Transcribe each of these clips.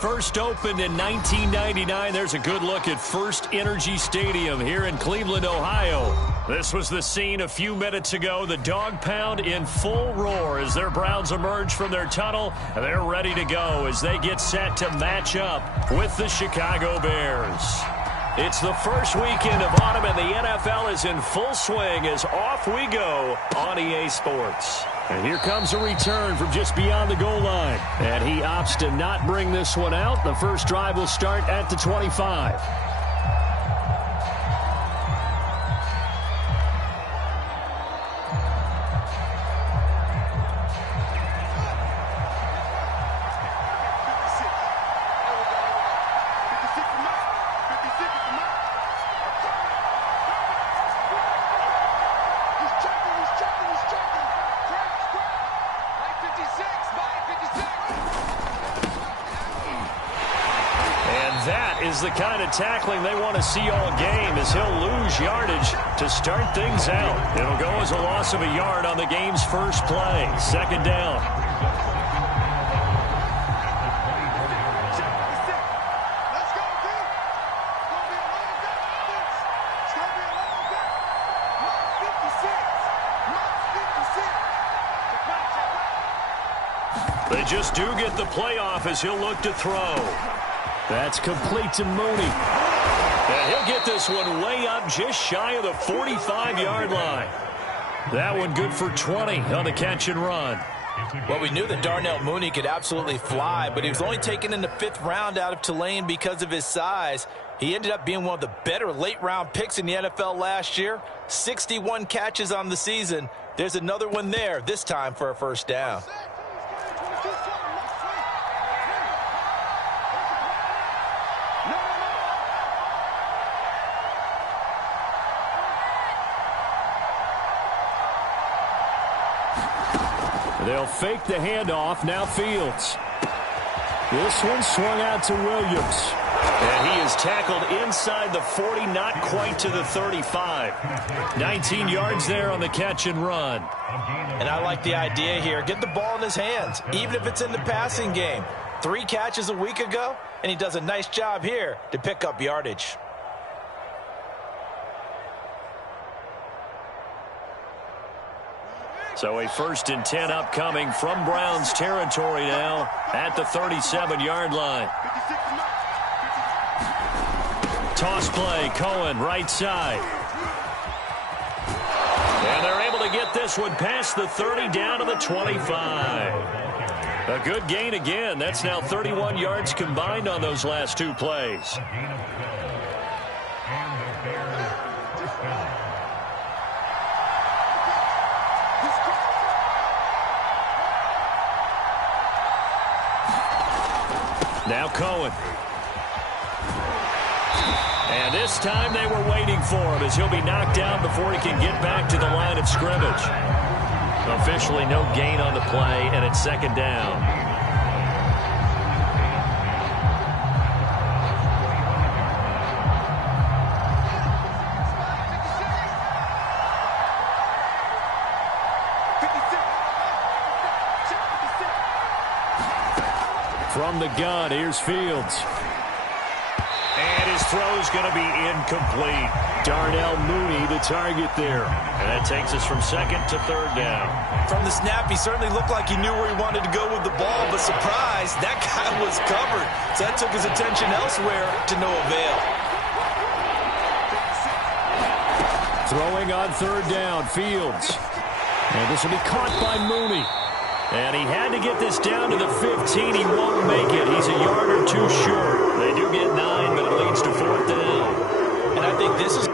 First opened in 1999. There's a good look at First Energy Stadium here in Cleveland, Ohio. This was the scene a few minutes ago. The Dog Pound in full roar as their Browns emerge from their tunnel. They're ready to go as they get set to match up with the Chicago Bears. It's the first weekend of autumn, and the NFL is in full swing as off we go on EA Sports. And here comes a return from just beyond the goal line. And he opts to not bring this one out. The first drive will start at the 25. The kind of tackling they want to see all game as he'll lose yardage to start things out. It'll go as a loss of a yard on the game's first play. Second down. They just do get the playoff as he'll look to throw. That's complete to Mooney. And he'll get this one way up just shy of the 45-yard line. That one good for 20 on the catch and run. Well, we knew that Darnell Mooney could absolutely fly, but he was only taken in the 5th round out of Tulane because of his size. He ended up being one of the better late-round picks in the NFL last year. 61 catches on the season. There's another one there, this time for a first down. They'll fake the handoff. Now Fields. This one swung out to Williams. And he is tackled inside the 40, not quite to the 35. 19 yards there on the catch and run. And I like the idea here. Get the ball in his hands, even if it's in the passing game. 3 catches a week ago, and he does a nice job here to pick up yardage. So a 1st and 10 upcoming from Browns territory now at the 37-yard line. Toss play, Cohen, right side. And they're able to get this one past the 30 down to the 25. A good gain again. That's now 31 yards combined on those last 2 plays. Now Cohen. And this time they were waiting for him as he'll be knocked down before he can get back to the line of scrimmage. Officially no gain on the play, and it's 2nd down. From the gun, here's Fields. And his throw's going to be incomplete. Darnell Mooney, the target there. And that takes us from 2nd to 3rd down. From the snap, he certainly looked like he knew where he wanted to go with the ball, but surprise, that guy was covered. So that took his attention elsewhere to no avail. Throwing on 3rd down, Fields. And this will be caught by Mooney. And he had to get this down to the 15. He won't make it. He's a yard or 2 short. They do get 9, but it leads to 4th down. And I think this is...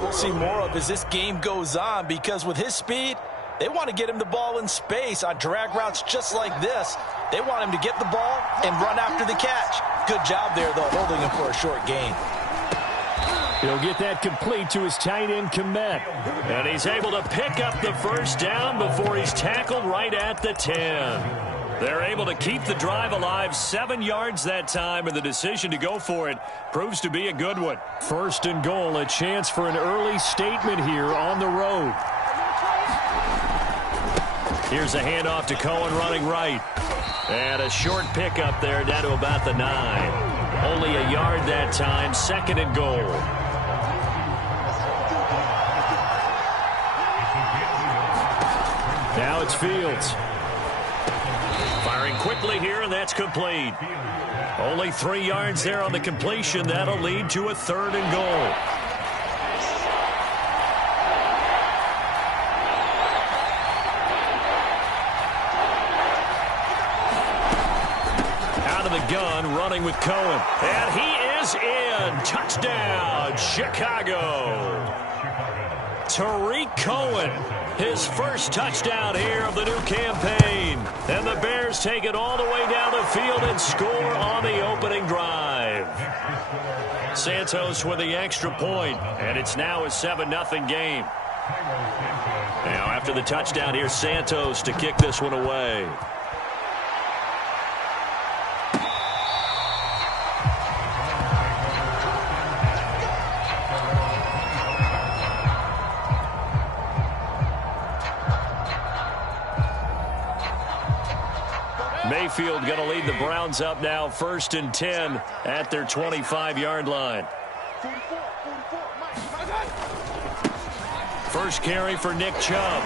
We'll see more of as this game goes on, because with his speed, they want to get him the ball in space on drag routes just like this. They want him to get the ball and run after the catch. Good job there, though, holding him for a short gain. He'll get that complete to his tight end, Kmet. And he's able to pick up the first down before he's tackled right at the 10. They're able to keep the drive alive, 7 yards that time, and the decision to go for it proves to be a good one. First and goal, a chance for an early statement here on the road. Here's a handoff to Cohen running right. And a short pickup there down to about the 9. Only a yard that time, second and goal. Now it's Fields. Firing quickly here, and that's complete. Only 3 yards there on the completion. That'll lead to a third and goal. Out of the gun, running with Cohen. And he is in. Touchdown, Chicago. Tariq Cohen, his first touchdown here of the new campaign. And the Bears take it all the way down the field and score on the opening drive. Santos with the extra point, and it's now a 7-0 game. Now after the touchdown, here's Santos to kick this one away. Mayfield going to lead the Browns up now, 1st and 10 at their 25-yard line. First carry for Nick Chubb.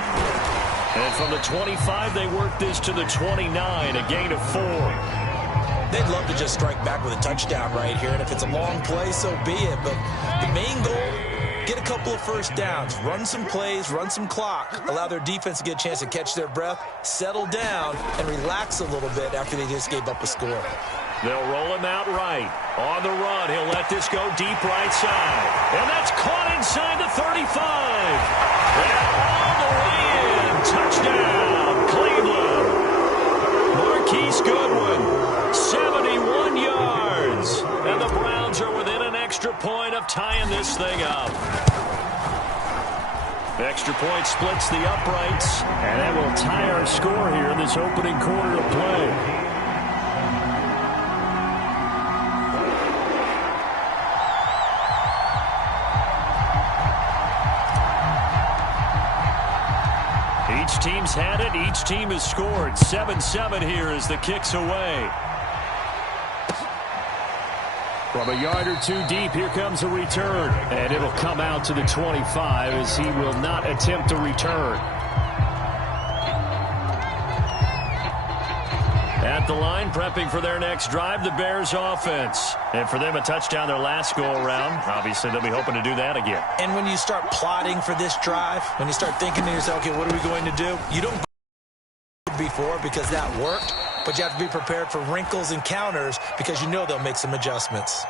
And from the 25, they work this to the 29, a gain of 4. They'd love to just strike back with a touchdown right here, and if it's a long play, so be it. But the main goal, get a couple of first downs, run some plays, run some clock, allow their defense to get a chance to catch their breath, settle down, and relax a little bit after they just gave up a score. They'll roll him out right. On the run, he'll let this go deep right side. And that's caught inside the 35. And all the way in. Touchdown, Cleveland. Marquise Goodwin, 71 yards. And the Browns are within an extra point of tying this thing up. Extra point splits the uprights, and that will tie our score here in this opening quarter of play. Each team's had it. Each team has scored. 7-7 here as the kick's away. From a yard or two deep, here comes a return. And it'll come out to the 25 as he will not attempt to return. At the line, prepping for their next drive, the Bears offense. And for them, a touchdown their last go-around. Obviously, they'll be hoping to do that again. And when you start plotting for this drive, when you start thinking to yourself, okay, what are we going to do? You don't go before because that worked, but you have to be prepared for wrinkles and counters because you know they'll make some adjustments.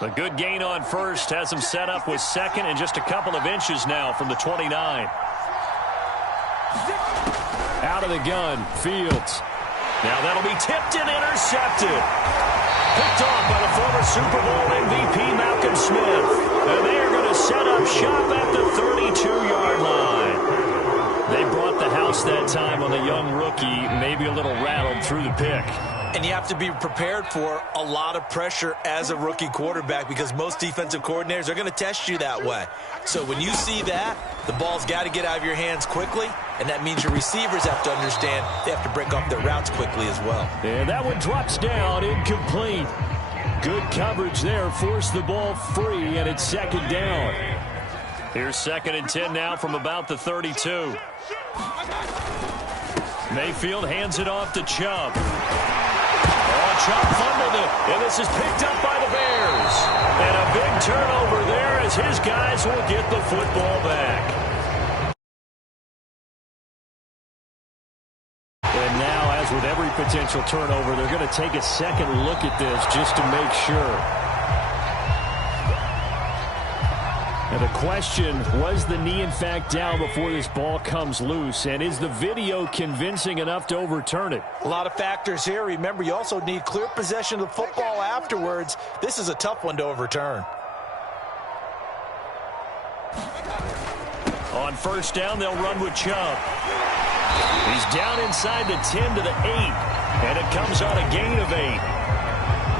A good gain on first has him set up with second and just a couple of inches now from the 29. Out of the gun, Fields. Now that'll be tipped and intercepted. Picked off by the former Super Bowl MVP Malcolm Smith. And they are going to set up shop at the 32-yard line. They brought the house that time on the young rookie, maybe a little rattled through the pick. And you have to be prepared for a lot of pressure as a rookie quarterback because most defensive coordinators are going to test you that way. So when you see that, the ball's got to get out of your hands quickly, and that means your receivers have to understand they have to break off their routes quickly as well. And that one drops down, incomplete. Good coverage there, forced the ball free, and it's second down. Here's 2nd and 10 now from about the 32. Mayfield hands it off to Chubb. Chubb fumbled it, and this is picked up by the Bears. And a big turnover there as his guys will get the football back. And now, as with every potential turnover, they're going to take a second look at this just to make sure. And the question, was the knee in fact down before this ball comes loose? And is the video convincing enough to overturn it? A lot of factors here. Remember, you also need clear possession of the football afterwards. This is a tough one to overturn. On first down, they'll run with Chubb. He's down inside the 10 to the 8. And it comes on a gain of 8.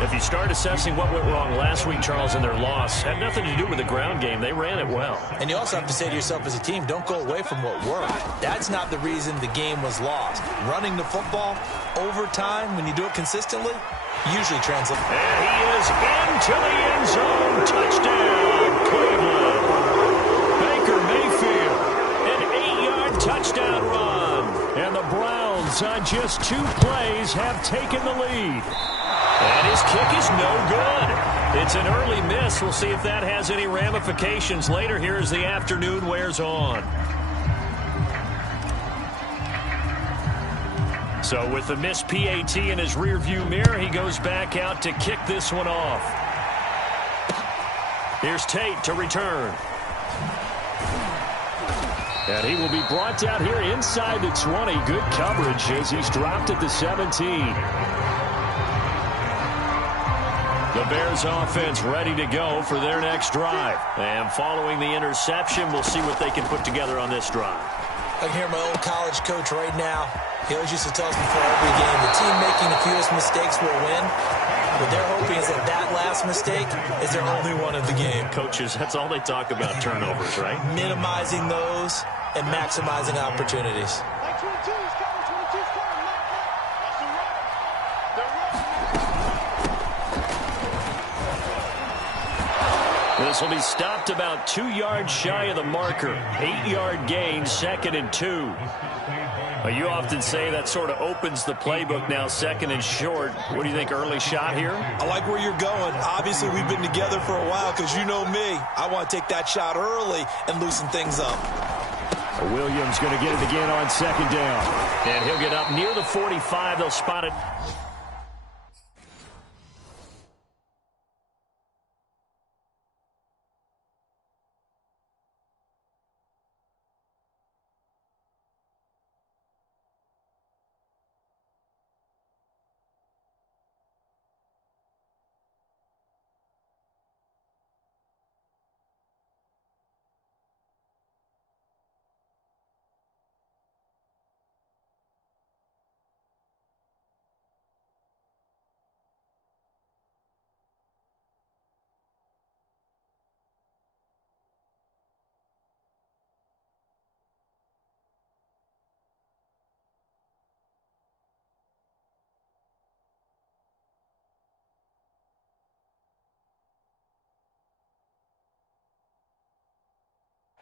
If you start assessing what went wrong last week, Charles, in their loss, had nothing to do with the ground game. They ran it well. And you also have to say to yourself as a team, don't go away from what worked. That's not the reason the game was lost. Running the football over time, when you do it consistently, usually translates. And he is into the end zone. Touchdown, Cleveland. Baker Mayfield, an 8-yard touchdown run. And the Browns, on just 2 plays, have taken the lead. And his kick is no good. It's an early miss. We'll see if that has any ramifications later here as the afternoon wears on. So with the missed PAT in his rearview mirror, he goes back out to kick this one off. Here's Tate to return. And he will be brought down here inside the 20. Good coverage as he's dropped at the 17. The Bears offense ready to go for their next drive. And following the interception, we'll see what they can put together on this drive. I can hear my old college coach right now. He always used to tell us before every game, the team making the fewest mistakes will win. What they're hoping is that last mistake is their only one of the game. Coaches, that's all they talk about, turnovers, right? Minimizing those and maximizing opportunities. This will be stopped about 2 yards shy of the marker. 8-yard gain, 2nd and 2. You often say that sort of opens the playbook now, 2nd and short. What do you think, early shot here? I like where you're going. Obviously, we've been together for a while because you know me. I want to take that shot early and loosen things up. Williams going to get it again on 2nd down. And he'll get up near the 45. They'll spot it.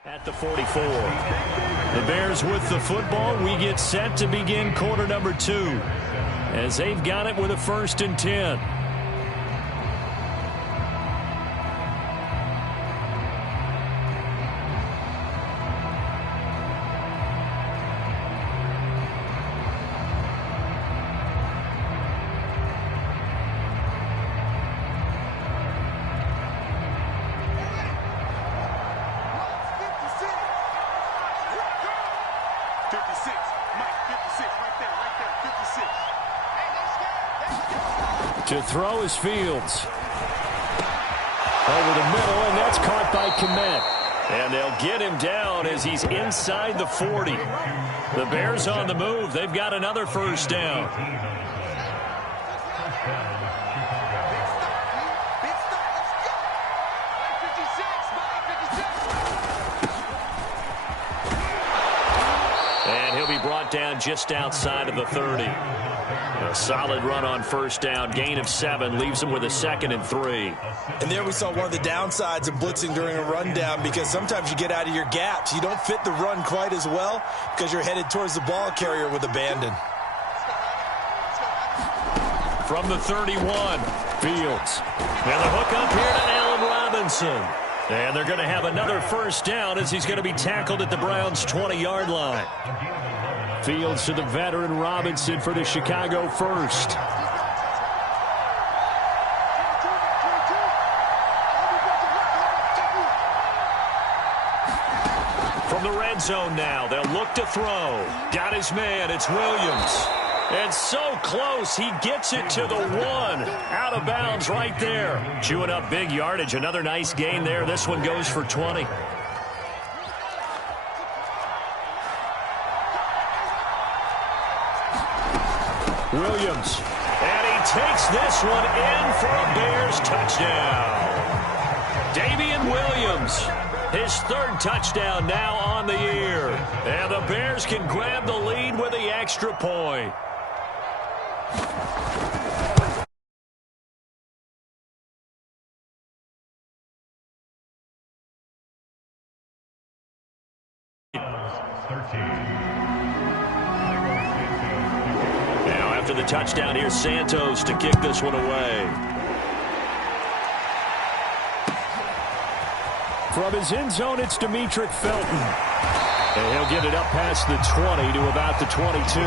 At the 44. The Bears with the football. We get set to begin quarter number 2 as they've got it with a 1st and 10. To throw is Fields. Over the middle, and that's caught by Kmet. And they'll get him down as he's inside the 40. The Bears on the move. They've got another 1st down. And he'll be brought down just outside of the 30. A solid run on 1st down. Gain of 7 leaves him with a 2nd and 3. And there we saw one of the downsides of blitzing during a rundown, because sometimes you get out of your gaps. You don't fit the run quite as well because you're headed towards the ball carrier with abandon. From the 31, Fields. And the hook up here to Allen Robinson. And they're going to have another 1st down as he's going to be tackled at the Browns' 20-yard line. Fields to the veteran Robinson for the Chicago 1st. red zone now. They'll look to throw. Got his man. It's Williams. And so close, he gets it to the 1. Out of bounds right there. Chewing up big yardage. Another nice gain there. This one goes for 20. Williams. And he takes this one in for a Bears touchdown. Damian Williams. His 3rd touchdown now on the year. And the Bears can grab the lead with the extra point. Now after the touchdown, here's Santos to kick this one away. From his end zone, it's Demetric Felton. And he'll get it up past the 20 to about the 22.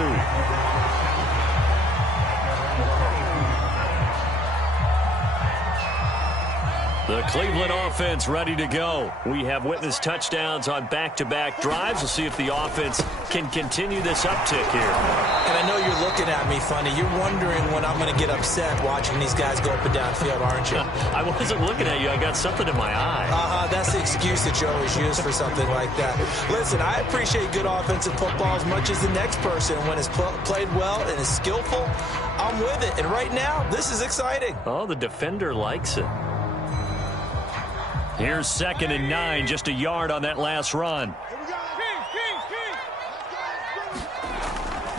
The Cleveland offense ready to go. We have witnessed touchdowns on back-to-back drives. We'll see if the offense can continue this uptick here. And I know you're looking at me funny. You're wondering when I'm going to get upset watching these guys go up and down field, aren't you? I wasn't looking at you. I got something in my eye. That's the excuse that you always use for something like that. Listen, I appreciate good offensive football as much as the next person. When it's played well and is skillful, I'm with it. And right now, this is exciting. Oh, the defender likes it. Here's 2nd and 9, just a yard on that last run.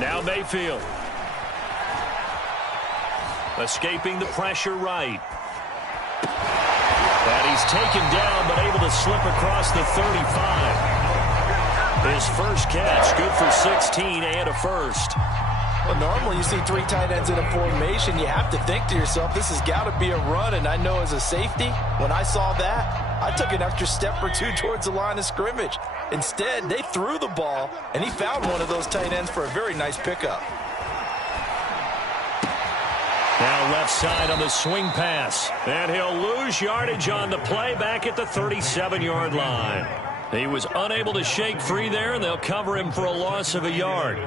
Now Mayfield. Escaping the pressure right. And he's taken down, but able to slip across the 35. His first catch, good for 16 and a first. Well, normally you see 3 tight ends in a formation. You have to think to yourself, this has got to be a run. And I know as a safety, when I saw that, I took an extra step or 2 towards the line of scrimmage. Instead, they threw the ball, and he found one of those tight ends for a very nice pickup. Now left side on the swing pass. And he'll lose yardage on the play back at the 37-yard line. He was unable to shake free there, and they'll cover him for a loss of a yard.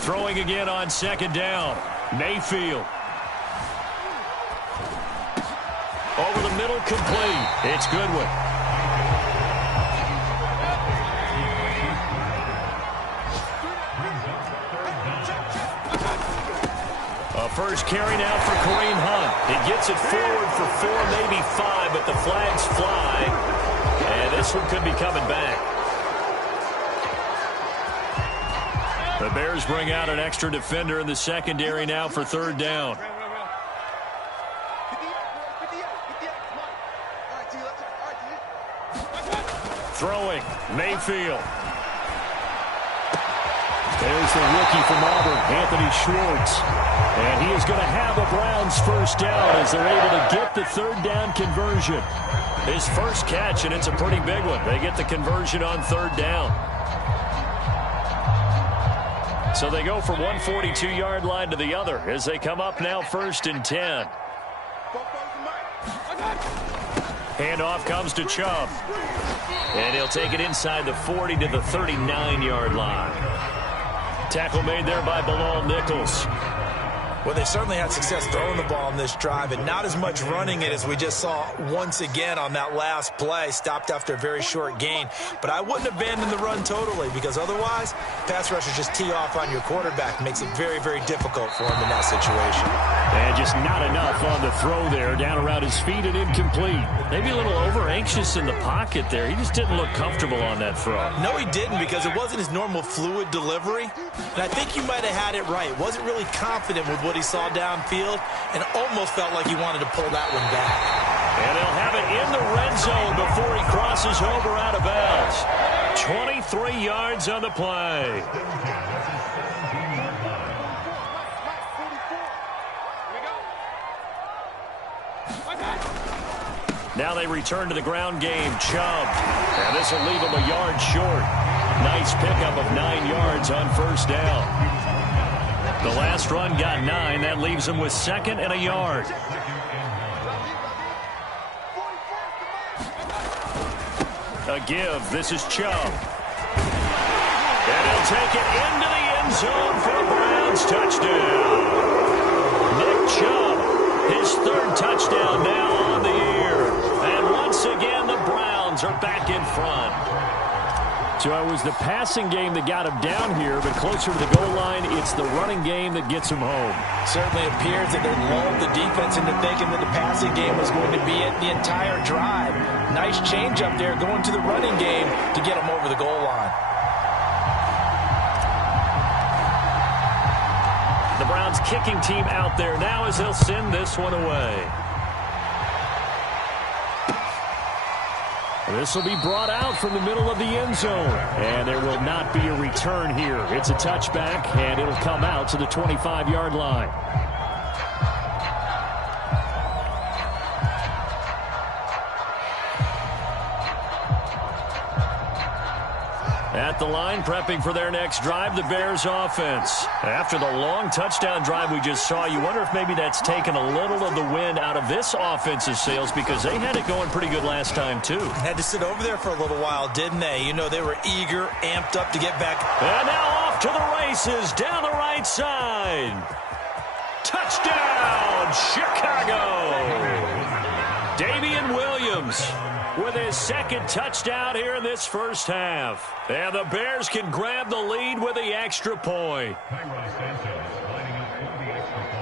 Throwing again on 2nd down. Mayfield. Over the middle, complete. It's Goodwin. A first carry now for Kareem Hunt. He gets it forward for 4, maybe 5, but the flags fly. And this one could be coming back. The Bears bring out an extra defender in the secondary now for 3rd down. Throwing, Mayfield. There's the rookie from Auburn, Anthony Schwartz. And he is going to have a Browns first down as they're able to get the 3rd down conversion. His first catch, and it's a pretty big one. They get the conversion on 3rd down. So they go from 142-yard line to the other as they come up now 1st and 10. Handoff comes to Chubb. And he'll take it inside the 40 to the 39-yard line. Tackle made there by Bilal Nichols. Well, they certainly had success throwing the ball on this drive, and not as much running it as we just saw once again on that last play. Stopped after a very short gain. But I wouldn't abandon the run totally, because otherwise, pass rushers just tee off on your quarterback. Makes it very, very difficult for him in that situation. And just not enough on the throw there. Down around his feet and incomplete. Maybe a little over-anxious in the pocket there. He just didn't look comfortable on that throw. No, he didn't, because it wasn't his normal fluid delivery. And I think you might have had it right. Wasn't really confident with what he saw downfield and almost felt like he wanted to pull that one back. And they'll have it in the red zone before he crosses over out of bounds. 23 yards on the play. Now they return to the ground game. Chubb. And this will leave him a yard short. Nice pickup of 9 yards on first down. The last run got 9. That leaves him with 2nd and a yard. A give. This is Chubb. And he'll take it into the end zone for a Browns touchdown. Nick Chubb, his 3rd touchdown now on the year. And once again, the Browns are back in front. So it was the passing game that got him down here, but closer to the goal line, it's the running game that gets him home. Certainly appears that they lulled the defense into thinking that the passing game was going to be it the entire drive. Nice change up there going to the running game to get him over the goal line. The Browns kicking team out there now as they'll send this one away. This will be brought out from the middle of the end zone. And there will not be a return here. It's a touchback, and it'll come out to the 25-yard line. At the line, prepping for their next drive, the Bears offense. After the long touchdown drive we just saw, you wonder if maybe that's taken a little of the wind out of this offense's sails, because they had it going pretty good last time, too. Had to sit over there for a little while, didn't they? You know, they were eager, amped up to get back. And now off to the races, down the right side. Touchdown, Chicago! Damian Williams with his 2nd touchdown here in this first half. And the Bears can grab the lead with the extra point.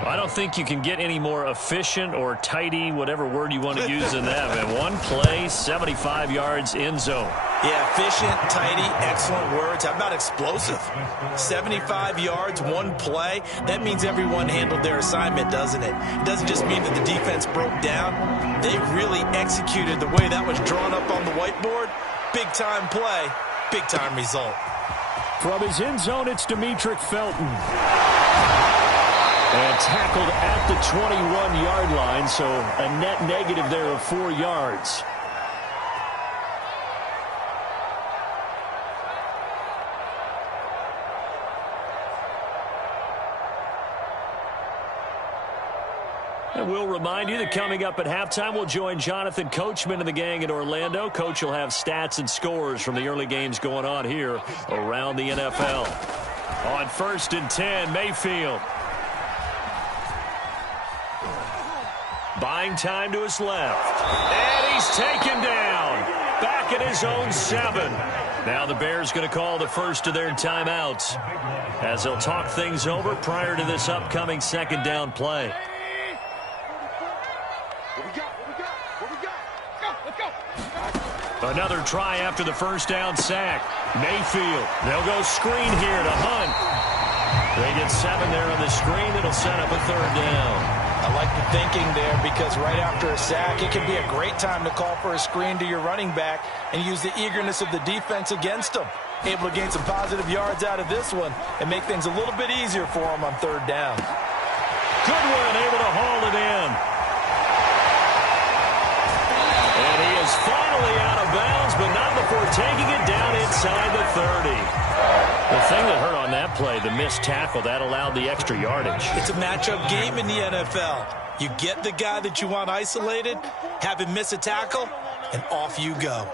I don't think you can get any more efficient or tidy, whatever word you want to use in that. Man, one play, 75 yards, end zone. Yeah, efficient, tidy, excellent words. How about explosive? 75 yards, one play. That means everyone handled their assignment, doesn't it? It doesn't just mean that the defense broke down. They really executed the way that was drawn up on the whiteboard. Big-time play, big-time result. From his end zone, it's Demetric Felton. And tackled at the 21-yard line, so a net negative there of 4 yards. And we'll remind you that coming up at halftime, we'll join Jonathan Coachman and the gang in Orlando. Coach will have stats and scores from the early games going on here around the NFL. On 1st and 10, Mayfield. Buying time to his left. And he's taken down. Back at his own 7. Now the Bears going to call the first of their timeouts as they'll talk things over prior to this upcoming 2nd down play. Another try after the first down sack. Mayfield. They'll go screen here to Hunt. They get 7 there on the screen. It'll set up a 3rd down. I like the thinking there, because right after a sack, it can be a great time to call for a screen to your running back and use the eagerness of the defense against them. Able to gain some positive yards out of this one and make things a little bit easier for them on 3rd down. Goodwin able to haul it in. And he is finally out of bounds, but not before taking it down inside the 30. The thing that hurt on that play, the missed tackle, that allowed the extra yardage. It's a matchup game in the NFL. You get the guy that you want isolated, have him miss a tackle, and off you go.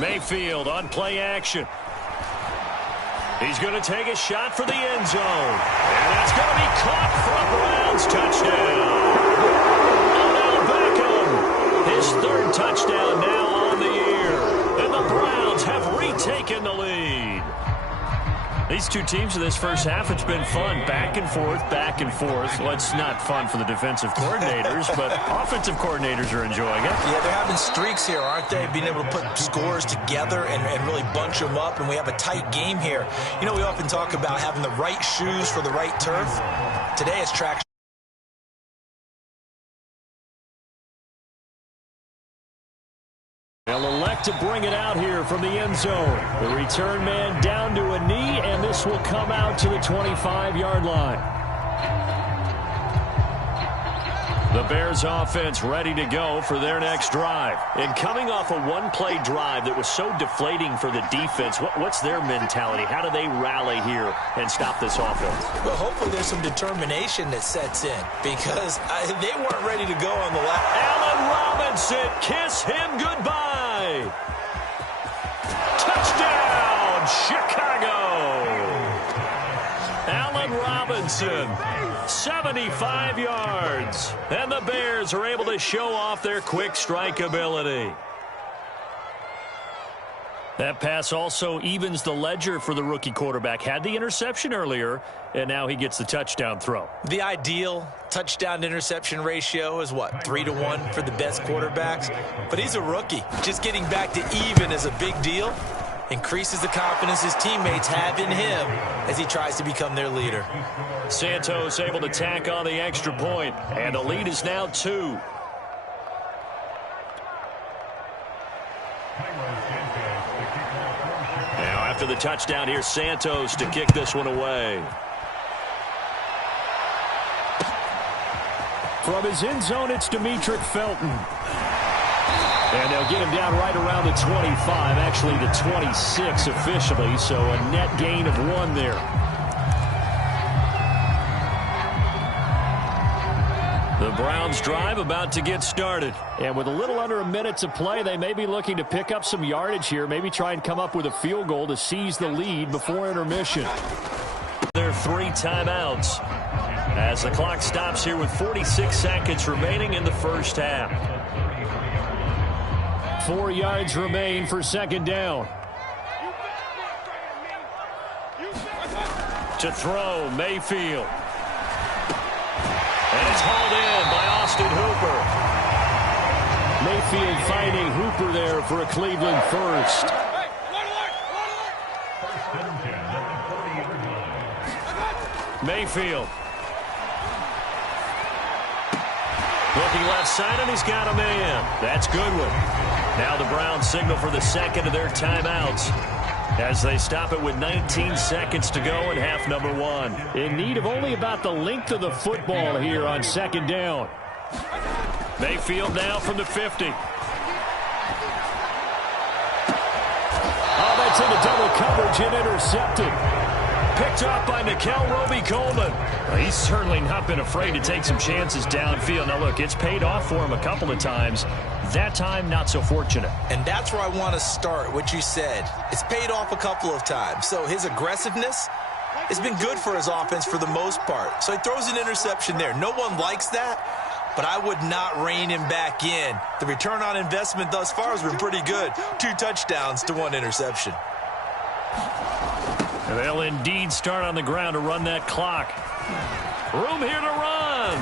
Mayfield on play action. He's going to take a shot for the end zone. And that's going to be caught for a Browns touchdown. Odell Beckham, his 3rd touchdown now on the year. And the Browns have retaken the lead. These two teams in this first half, it's been fun. Back and forth, back and forth. Well, it's not fun for the defensive coordinators, but offensive coordinators are enjoying it. Yeah, they're having streaks here, aren't they? Being able to put scores together and really bunch them up, and we have a tight game here. You know, we often talk about having the right shoes for the right turf. Today it's track. They'll elect to bring it out here from the end zone. The return man down to a knee, and this will come out to the 25-yard line. The Bears offense ready to go for their next drive. And coming off a one-play drive that was so deflating for the defense, what's their mentality? How do they rally here and stop this offense? Well, hopefully there's some determination that sets in because they weren't ready to go on the last. Allen Robinson, kiss him goodbye. Touchdown, Chicago. Allen Robinson, 75 yards. And the Bears are able to show off their quick strike ability. That pass also evens the ledger for the rookie quarterback. Had the interception earlier, and now he gets the touchdown throw. The ideal touchdown-interception ratio is, 3-to-1 for the best quarterbacks? But he's a rookie. Just getting back to even is a big deal. Increases the confidence his teammates have in him as he tries to become their leader. Santos able to tack on the extra point, and the lead is now 2. Now after the touchdown, here's Santos to kick this one away. From his end zone, it's Demetric Felton. And they'll get him down right around the 25, actually the 26 officially, so a net gain of 1 there. The Browns drive about to get started. And with a little under a minute to play, they may be looking to pick up some yardage here, maybe try and come up with a field goal to seize the lead before intermission. There are 3 timeouts as the clock stops here with 46 seconds remaining in the first half. 4 yards remain for second down. To throw, Mayfield. And it's hauled in by Austin Hooper. Mayfield finding Hooper there for a Cleveland first. Mayfield. Looking left side, and he's got a man. That's Goodwin. Now the Browns signal for the second of their timeouts as they stop it with 19 seconds to go in half number 1. In need of only about the length of the football here on second down. Mayfield now from the 50. Oh, that's into double coverage and intercepted. Picked up by Nickel Roby-Coleman. Well, he's certainly not been afraid to take some chances downfield. Now, look, it's paid off for him a couple of times. That time, not so fortunate. And that's where I want to start, what you said. It's paid off a couple of times. So his aggressiveness has been good for his offense for the most part. So he throws an interception there. No one likes that, but I would not rein him back in. The return on investment thus far has been pretty good. 2 touchdowns to 1 interception. They'll indeed start on the ground to run that clock. Room here to run.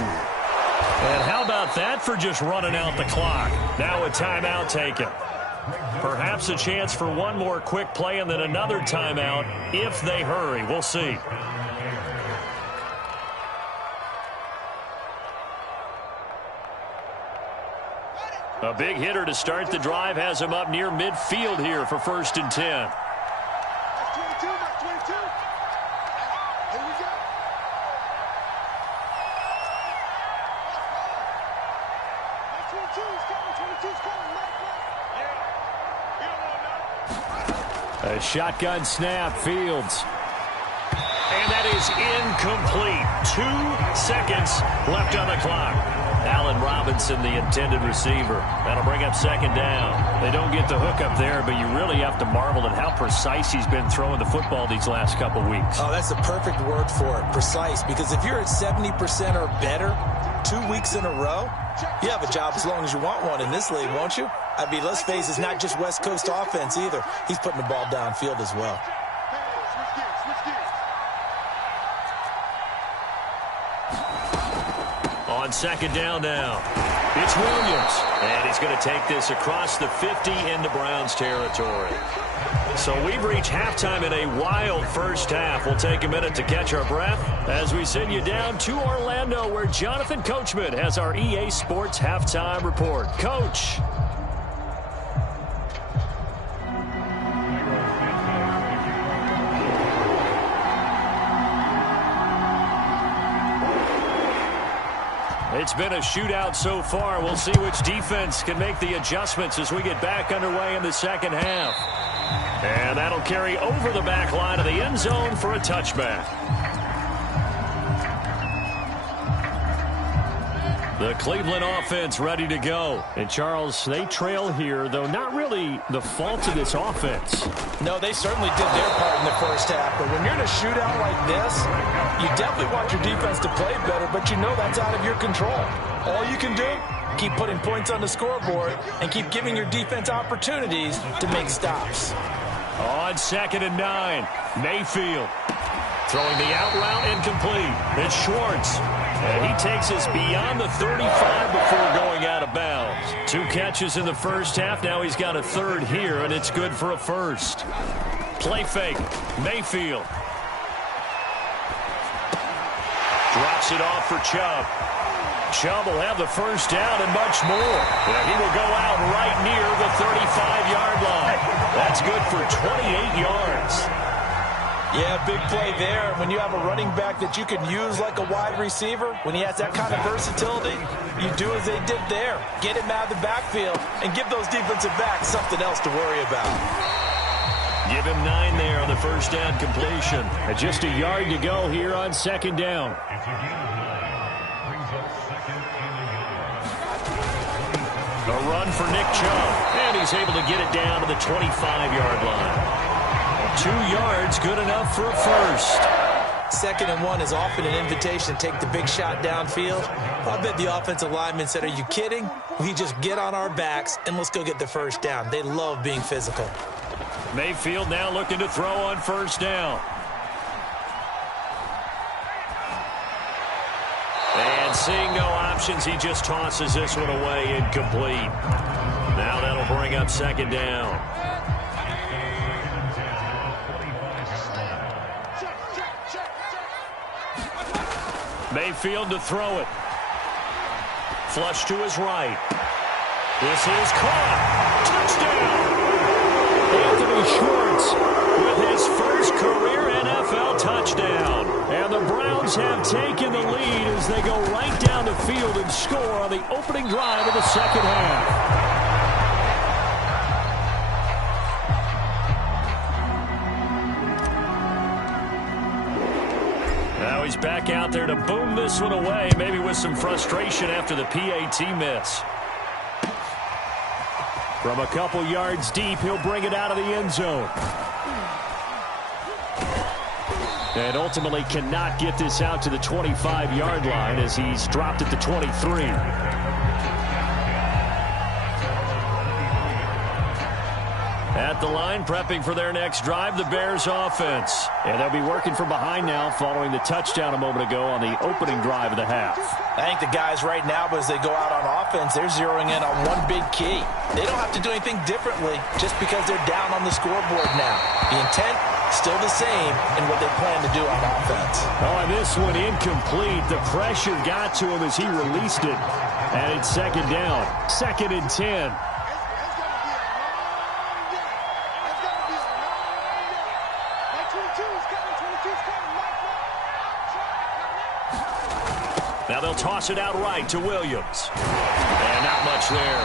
And how about that for just running out the clock? Now a timeout taken. Perhaps a chance for one more quick play and then another timeout if they hurry. We'll see. A big hitter to start the drive has him up near midfield here for 1st and 10. A shotgun snap, Fields. And that is incomplete. 2 seconds left on the clock. Allen Robinson, the intended receiver. That'll bring up second down. They don't get the hook up there, but you really have to marvel at how precise he's been throwing the football these last couple weeks. Oh, that's the perfect word for it, precise. Because if you're at 70% or better 2 weeks in a row, you have a job as long as you want one in this league, won't you? I mean, let's face it, it's not just West Coast offense either. He's putting the ball downfield as well. On second down now, it's Williams. And he's going to take this across the 50 into Browns territory. So we've reached halftime in a wild first half. We'll take a minute to catch our breath as we send you down to Orlando, where Jonathan Coachman has our EA Sports halftime report. Coach. It's been a shootout so far. We'll see which defense can make the adjustments as we get back underway in the second half. And that'll carry over the back line of the end zone for a touchback. The Cleveland offense ready to go. And, Charles, they trail here, though not really the fault of this offense. No, they certainly did their part in the first half. But when you're in a shootout like this, you definitely want your defense to play better, but you know that's out of your control. All you can do, keep putting points on the scoreboard and keep giving your defense opportunities to make stops. On 2nd and 9, Mayfield. Throwing the out route incomplete. It's Schwartz. And he takes us beyond the 35 before going out of bounds. 2 catches in the first half. Now he's got a third here, and it's good for a first. Play fake. Mayfield. Drops it off for Chubb. Chubb will have the first down and much more. And he will go out right near the 35-yard line. That's good for 28 yards. Yeah, big play there. When you have a running back that you can use like a wide receiver, when he has that kind of versatility, you do as they did there. Get him out of the backfield and give those defensive backs something else to worry about. Give him 9 there on the first down completion. And just a yard to go here on 2nd down. A run for Nick Chubb. And he's able to get it down to the 25-yard line. 2 yards, good enough for a first. 2nd and 1 is often an invitation to take the big shot downfield. I bet the offensive lineman said, are you kidding? We just get on our backs and let's go get the first down. They love being physical. Mayfield now looking to throw on first down. And seeing no options, he just tosses this one away incomplete. Now that'll bring up 2nd down. Mayfield to throw it. Flush to his right. This is caught. Touchdown! Anthony Schwartz with his first career NFL touchdown. And the Browns have taken the lead as they go right down the field and score on the opening drive of the second half. Now he's back out there to boom this one away, maybe with some frustration after the PAT miss. From a couple yards deep, he'll bring it out of the end zone. And ultimately cannot get this out to the 25-yard line as he's dropped at the 23. At the line, prepping for their next drive, the Bears offense. And they'll be working from behind now following the touchdown a moment ago on the opening drive of the half. I think the guys right now, as they go out on offense, they're zeroing in on one big key. They don't have to do anything differently just because they're down on the scoreboard now. The intent, still the same in what they plan to do on offense. Oh, and this one incomplete. The pressure got to him as he released it. And it's 2nd down. 2nd and 10. Now they'll toss it out right to Williams. And not much there.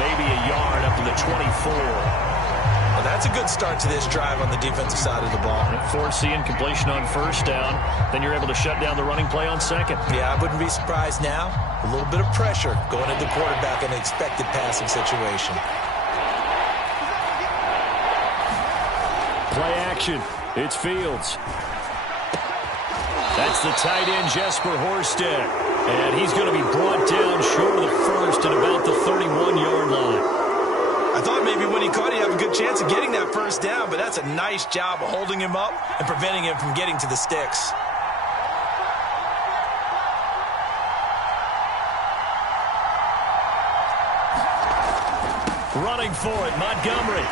Maybe a yard up to the 24. Well, that's a good start to this drive on the defensive side of the ball. Force the incompletion on first down. Then you're able to shut down the running play on 2nd. Yeah, I wouldn't be surprised now. A little bit of pressure going at the quarterback in an expected passing situation. Play action. It's Fields. That's the tight end, Jesper Horsted. And he's going to be brought down short of the first at about the 31-yard line. I thought maybe when he caught it, he'd have a good chance of getting that first down, but that's a nice job of holding him up and preventing him from getting to the sticks. Running for it, Montgomery.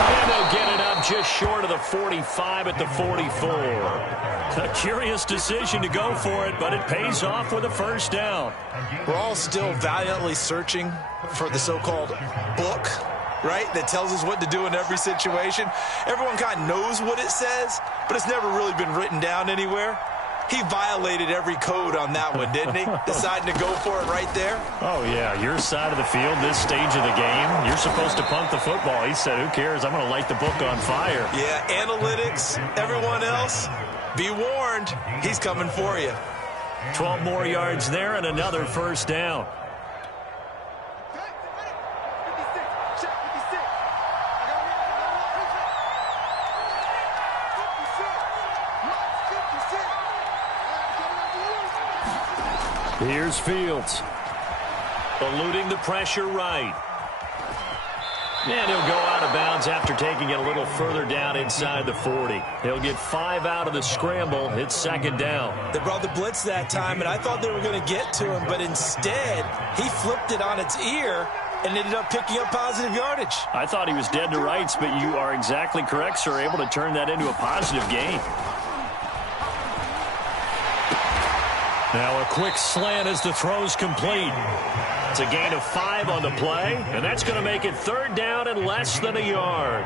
And they'll get it up just short of the 45 at the 44. A curious decision to go for it, but it pays off with a first down. We're all still valiantly searching for the so-called book, right, that tells us what to do in every situation. Everyone kind of knows what it says, but it's never really been written down anywhere. He violated every code on that one, didn't he? Deciding to go for it right there. Oh, yeah, your side of the field, this stage of the game, you're supposed to punt the football. He said, who cares? I'm going to light the book on fire. Yeah, analytics, everyone else, be warned, he's coming for you. 12 more yards there and another first down. Here's Fields. Eluding the pressure right. And he'll go out of bounds after taking it a little further down inside the 40. He'll get 5 out of the scramble. It's second down. They brought the blitz that time, and I thought they were going to get to him, but instead, he flipped it on its ear and ended up picking up positive yardage. I thought he was dead to rights, but you are exactly correct, sir. Able to turn that into a positive gain. Now a quick slant as the throw's complete. It's a gain of 5 on the play, and that's going to make it third down and less than a yard.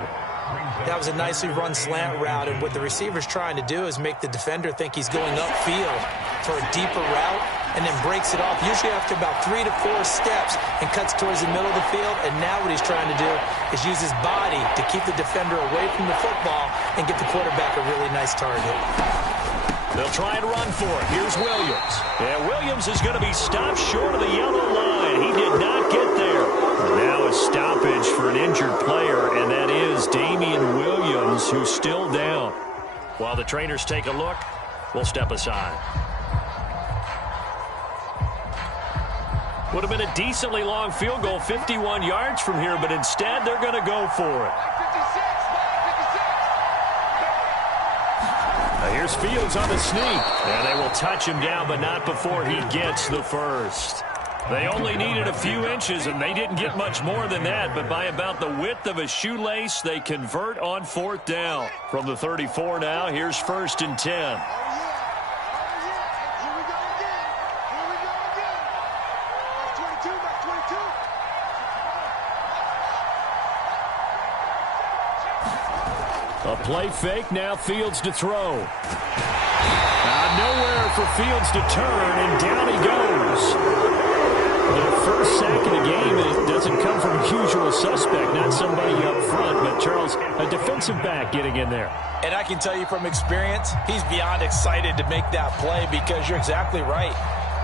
That was a nicely run slant route, and what the receiver's trying to do is make the defender think he's going upfield for a deeper route and then breaks it off, usually after about 3 to 4 steps, and cuts towards the middle of the field. And now what he's trying to do is use his body to keep the defender away from the football and get the quarterback a really nice target. They'll try and run for it. Here's Williams. And Williams is going to be stopped short of the yellow line. He did not get there. Now a stoppage for an injured player, and that is Damian Williams, who's still down. While the trainers take a look, we'll step aside. Would have been a decently long field goal, 51 yards from here, but instead they're going to go for it. Here's Fields on the sneak. And they will touch him down, but not before he gets the first. They only needed a few inches, and they didn't get much more than that. But by about the width of a shoelace, they convert on fourth down. From the 34 now, here's 1st and 10. A play fake, now Fields to throw. Nowhere for Fields to turn, and down he goes. The first sack of the game, it doesn't come from a usual suspect, not somebody up front, but Charles, a defensive back getting in there. And I can tell you from experience, he's beyond excited to make that play because you're exactly right.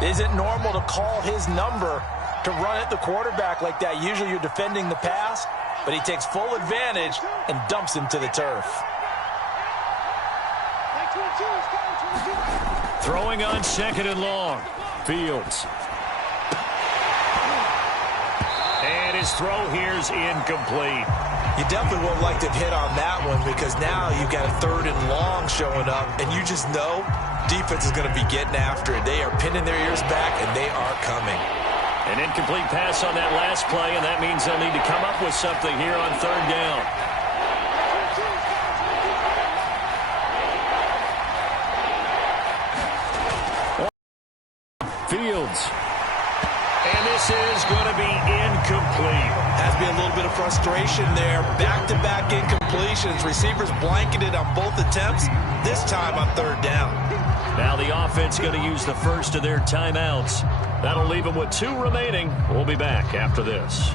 It isn't normal to call his number to run at the quarterback like that. Usually you're defending the pass, but he takes full advantage and dumps him to the turf. Throwing on 2nd and long. Fields. And his throw here's incomplete. You definitely won't like to have hit on that one because now you've got a 3rd and long showing up, and you just know defense is going to be getting after it. They are pinning their ears back, and they are coming. An incomplete pass on that last play, and that means they'll need to come up with something here on 3rd down. Fields. And this is going to be incomplete. Has to be a little bit of frustration there. Back-to-back incompletions. Receivers blanketed on both attempts, this time on 3rd down. Now the offense going to use the first of their timeouts. That'll leave them with 2 remaining. We'll be back after this.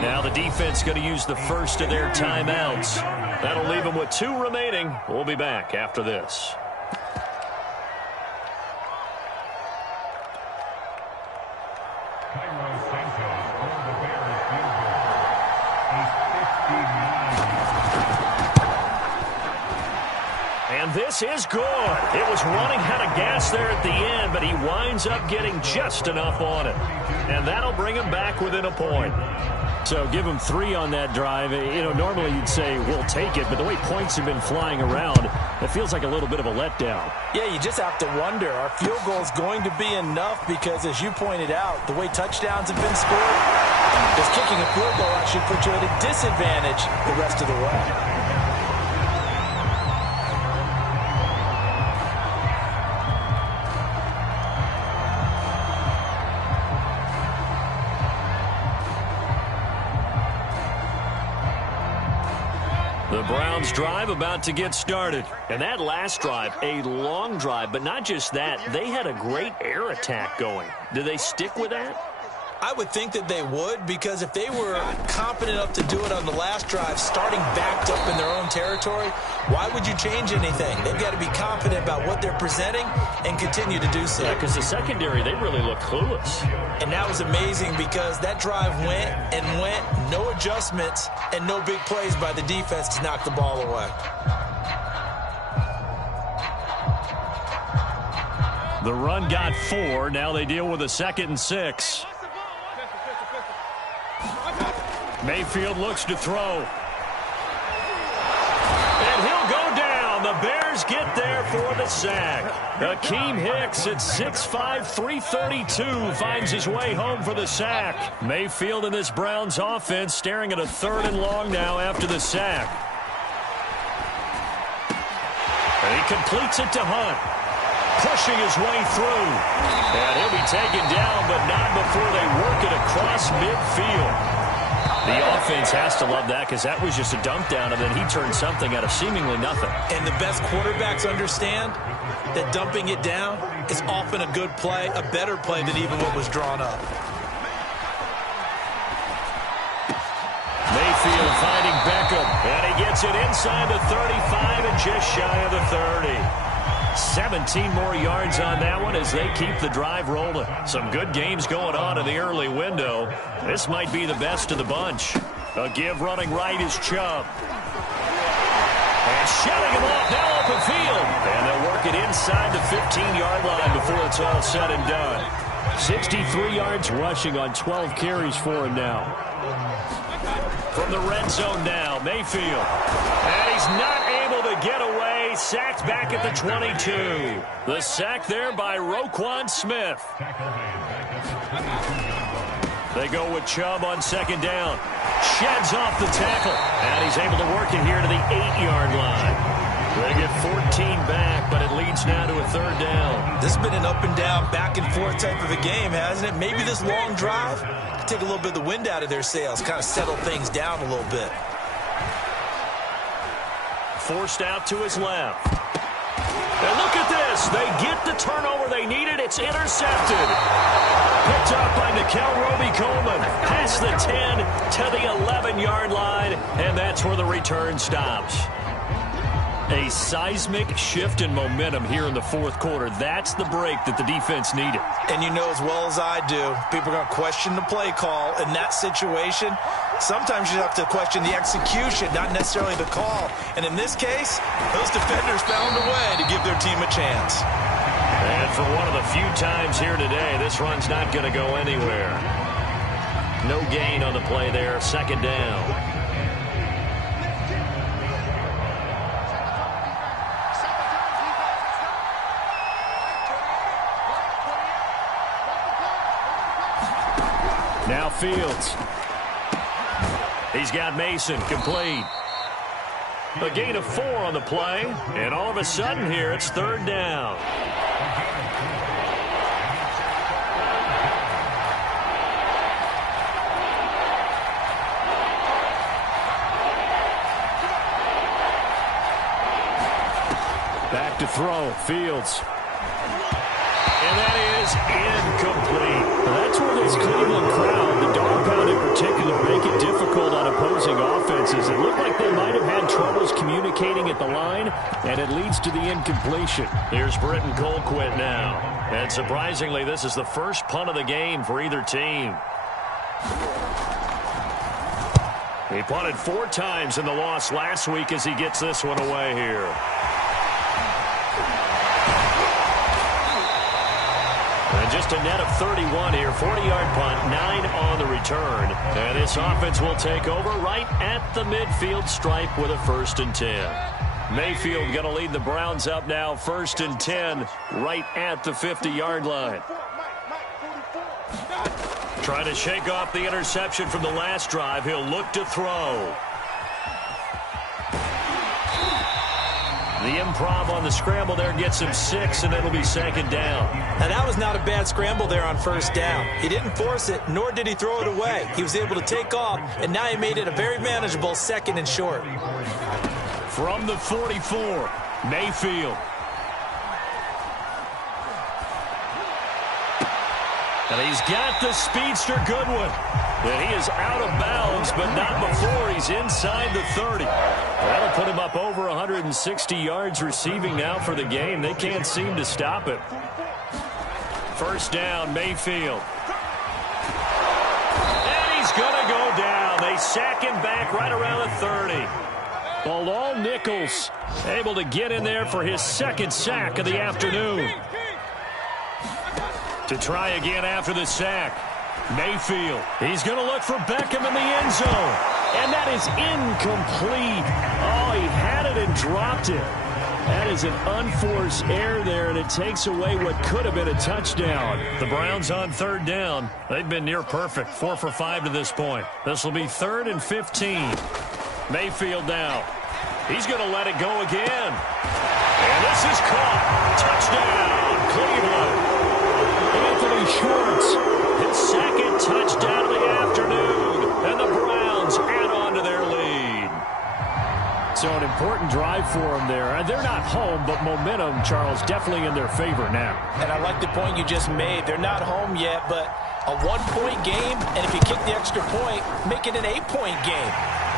Now the defense going to use the first of their timeouts. That'll leave them with 2 remaining. We'll be back after this. And this is good. It was running out of gas there at the end, but he winds up getting just enough on it. And that'll bring him back within a point. So give him 3 on that drive. You know, normally you'd say we'll take it, but the way points have been flying around, it feels like a little bit of a letdown. Yeah, you just have to wonder, are field goals going to be enough? Because as you pointed out, the way touchdowns have been scored, just kicking a field goal actually puts you at a disadvantage the rest of the way. The Browns drive about to get started. And that last drive, a long drive, but not just that. They had a great air attack going. Do they stick with that? I would think that they would, because if they were confident enough to do it on the last drive, starting backed up in their own territory, why would you change anything? They've got to be confident about what they're presenting and continue to do so. Yeah, because the secondary, they really look clueless. And that was amazing because that drive went and went, no adjustments, and no big plays by the defense to knock the ball away. The run got 4. Now they deal with a 2nd and 6. Mayfield looks to throw. And he'll go down. The Bears get there for the sack. Akeem Hicks at 6'5", 332 finds his way home for the sack. Mayfield in this Browns offense staring at a 3rd and long now after the sack. And he completes it to Hunt. Pushing his way through. And he'll be taken down, but not before they work it across midfield. The offense has to love that because that was just a dump down, and then he turned something out of seemingly nothing. And the best quarterbacks understand that dumping it down is often a good play, a better play than even what was drawn up. Mayfield finding Beckham, and he gets it inside the 35 and just shy of the 30. 17 more yards on that one as they keep the drive rolling. Some good games going on in the early window. This might be the best of the bunch. A give running right is Chubb. And shutting him off now open field. And they'll work it inside the 15-yard line before it's all said and done. 63 yards rushing on 12 carries for him now. From the red zone now, Mayfield. And he's not able to get away. Sacked back at the 22. The sack there by Roquan Smith. They go with Chubb on 2nd down. Sheds off the tackle. And he's able to work it here to the 8-yard line. They get 14 back, but it leads now to a 3rd down. This has been an up and down, back and forth type of a game, hasn't it? Maybe this long drive can take a little bit of the wind out of their sails, kind of settle things down a little bit. Forced out to his left. And look at this. They get the turnover they needed. It's intercepted. Picked up by Nickel Roby-Coleman. Past the 10 to the 11-yard line. And that's where the return stops. A seismic shift in momentum here in the 4th quarter. That's the break that the defense needed. And you know as well as I do, people are going to question the play call in that situation. Sometimes you have to question the execution, not necessarily the call. And in this case, those defenders found a way to give their team a chance. And for one of the few times here today, this run's not going to go anywhere. No gain on the play there, 2nd down. Now Fields. He's got Mason complete. A gain of 4 on the play. And all of a sudden here, it's 3rd down. Back to throw. Fields. And that is incomplete. That's where this Cleveland crowd, the dog pound in particular, make it difficult on opposing offenses. It looked like they might have had troubles communicating at the line, and it leads to the incompletion. Here's Britton Colquitt now. And surprisingly, this is the first punt of the game for either team. He punted 4 times in the loss last week as he gets this one away here. And just a net of 31 here, 40-yard punt, 9 on the return. And this offense will take over right at the midfield stripe with a 1st and 10. Mayfield going to lead the Browns up now, 1st and 10, right at the 50-yard line. Trying to shake off the interception from the last drive. He'll look to throw. The improv on the scramble there gets him 6, and it'll be second down. Now, that was not a bad scramble there on first down. He didn't force it, nor did he throw it away. He was able to take off, and now he made it a very manageable second and short. From the 44, Mayfield. And he's got the speedster Goodwin. And he is out of bounds, but not before he's inside the 30. That'll put him up over 160 yards receiving now for the game. They can't seem to stop it. First down, Mayfield. And he's going to go down. They sack him back right around the 30. Bilal Nichols able to get in there for his second sack of the afternoon. To try again after the sack. Mayfield. He's going to look for Beckham in the end zone. And that is incomplete. Oh, he had it and dropped it. That is an unforced error there, and it takes away what could have been a touchdown. The Browns on third down. They've been near perfect. 4 for 5 to this point. This will be 3rd and 15. Mayfield now. He's going to let it go again. And this is caught. Touchdown, Cleveland. Anthony Schwartz, his second touchdown of the afternoon, and the Browns add on to their lead. So an important drive for them there. They're not home, but momentum, Charles, definitely in their favor now. And I like the point you just made. They're not home yet, but a 1-point game, and if you kick the extra point, make it an 8-point game.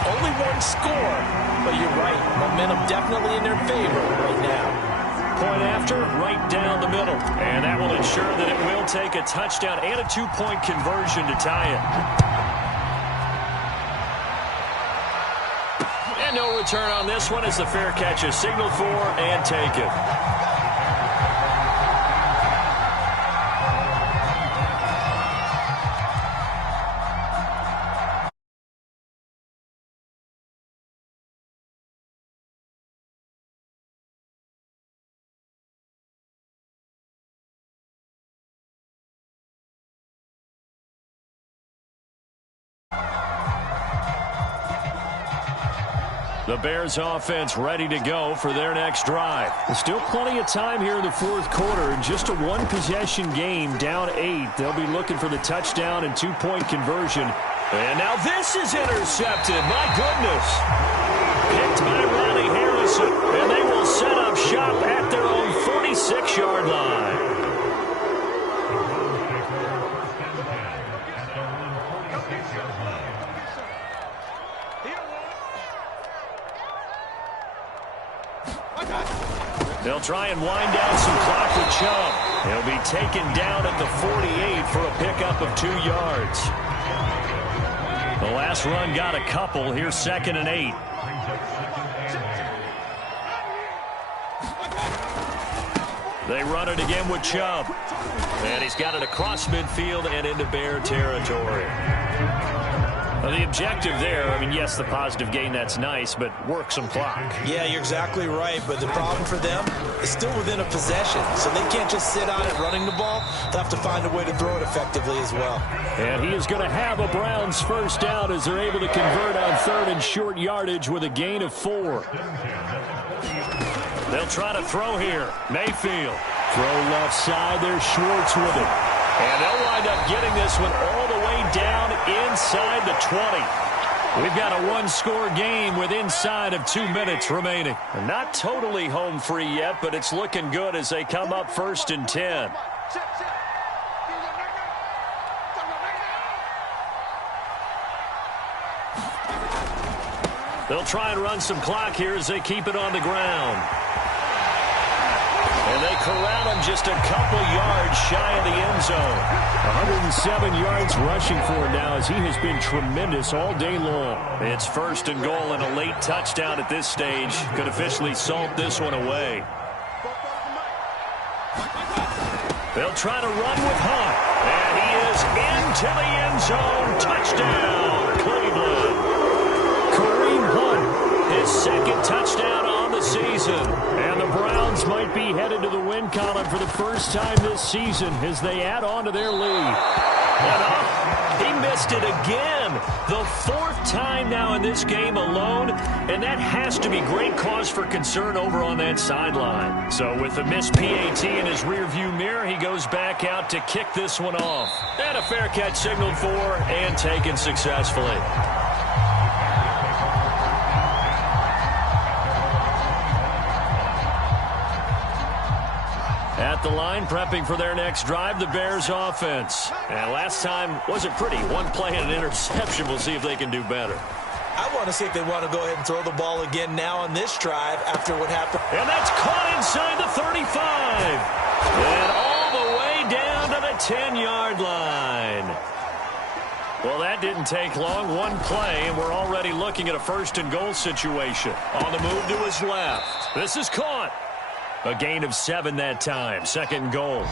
Only one score, but you're right. Momentum definitely in their favor right now. Point after, right down the middle. And that will ensure that it will take a touchdown and a 2-point conversion to tie it. And no return on this one as the fair catch is signaled for and taken. The Bears offense ready to go for their next drive. There's still plenty of time here in the fourth quarter. In just a one-possession game, down 8. They'll be looking for the touchdown and 2-point conversion. And now this is intercepted. My goodness. Picked by Ronnie Harrison. And they will set up shop at their own 46-yard line. They'll try and wind down some clock with Chubb. He'll be taken down at the 48 for a pickup of 2 yards. The last run got a couple. Here's 2nd and 8. They run it again with Chubb. And he's got it across midfield and into Bear territory. The objective there, I mean, yes, the positive gain, that's nice, but work some clock. Yeah, you're exactly right, but the problem for them is still within a possession, so they can't just sit on it running the ball. They'll have to find a way to throw it effectively as well. And he is going to have a Browns first down as they're able to convert on 3rd and short yardage with a gain of 4. They'll try to throw here. Mayfield. Throw left side. There's Schwartz with it. And they'll wind up getting this one all the way down inside the 20. We've got a one-score game with inside of 2 minutes remaining. Not totally home free yet, but it's looking good as they come up 1st and 10. They'll try and run some clock here as they keep it on the ground. And they corral him just a couple yards shy of the end zone. 107 yards rushing for him now as he has been tremendous all day long. It's 1st and goal and a late touchdown at this stage. Could officially salt this one away. They'll try to run with Hunt. And he is into the end zone. Touchdown, Cleveland. Kareem Hunt, his 2nd touchdown on the season. And the Browns might be headed to the win column for the first time this season as they add on to their lead. And he missed it again. The 4th time now in this game alone, and that has to be great cause for concern over on that sideline. So with the missed PAT in his rearview mirror, he goes back out to kick this one off. And a fair catch signaled for and taken successfully. At the line, prepping for their next drive, the Bears offense. And last time wasn't pretty. One play and an interception. We'll see if they can do better. I want to see if they want to go ahead and throw the ball again now on this drive after what happened. And that's caught inside the 35. And all the way down to the 10-yard line. Well, that didn't take long. One play, and we're already looking at a first-and-goal situation. On the move to his left. This is caught. A gain of 7 that time. Second goal.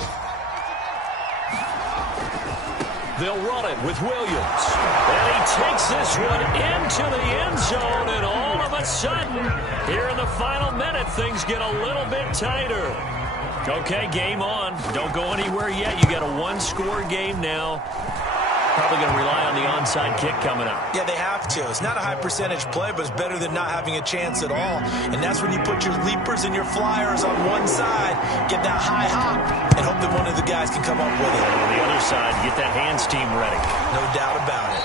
They'll run it with Williams. And he takes this one into the end zone, and all of a sudden, here in the final minute, things get a little bit tighter. Okay, game on. Don't go anywhere yet. You got a one-score game now. Probably going to rely on the onside kick coming up. Yeah, they have to. It's not a high percentage play, but it's better than not having a chance at all. And that's when you put your leapers and your flyers on one side, get that high hop, and hope that one of the guys can come up with it. And on the other side, get that hands team ready. No doubt about it.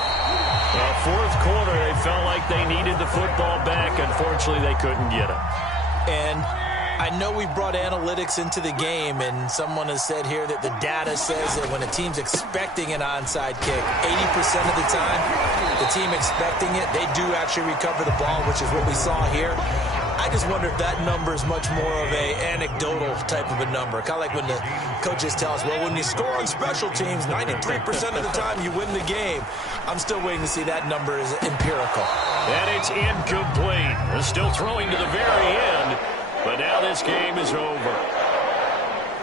Well, fourth quarter, they felt like they needed the football back. Unfortunately, they couldn't get it. And I know we brought analytics into the game, and someone has said here that the data says that when a team's expecting an onside kick, 80% of the time, the team expecting it, they do actually recover the ball, which is what we saw here. I just wonder if that number is much more of a anecdotal type of a number. Kind of like when the coaches tell us, well, when you score on special teams, 93% of the time you win the game. I'm still waiting to see that number is empirical. And it's incomplete. They're still throwing to the very end. But now this game is over.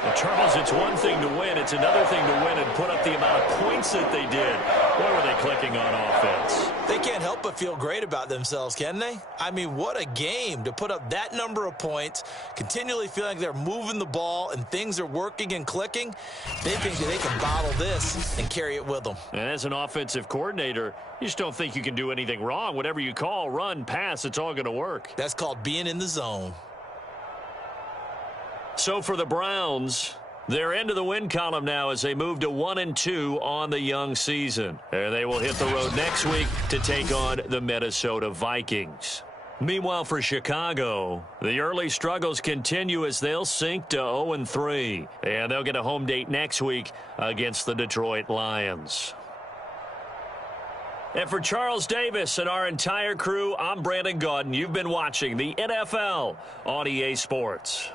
And Charles, it's one thing to win. It's another thing to win and put up the amount of points that they did. Boy, were they clicking on offense. They can't help but feel great about themselves, can they? I mean, what a game to put up that number of points, continually feeling like they're moving the ball and things are working and clicking. They think that they can bottle this and carry it with them. And as an offensive coordinator, you just don't think you can do anything wrong. Whatever you call, run, pass, it's all going to work. That's called being in the zone. So for the Browns, they're into the win column now as they move to 1-2 on the young season. And they will hit the road next week to take on the Minnesota Vikings. Meanwhile, for Chicago, the early struggles continue as they'll sink to 0-3. And they'll get a home date next week against the Detroit Lions. And for Charles Davis and our entire crew, I'm Brandon Gaudin. You've been watching the NFL on EA Sports.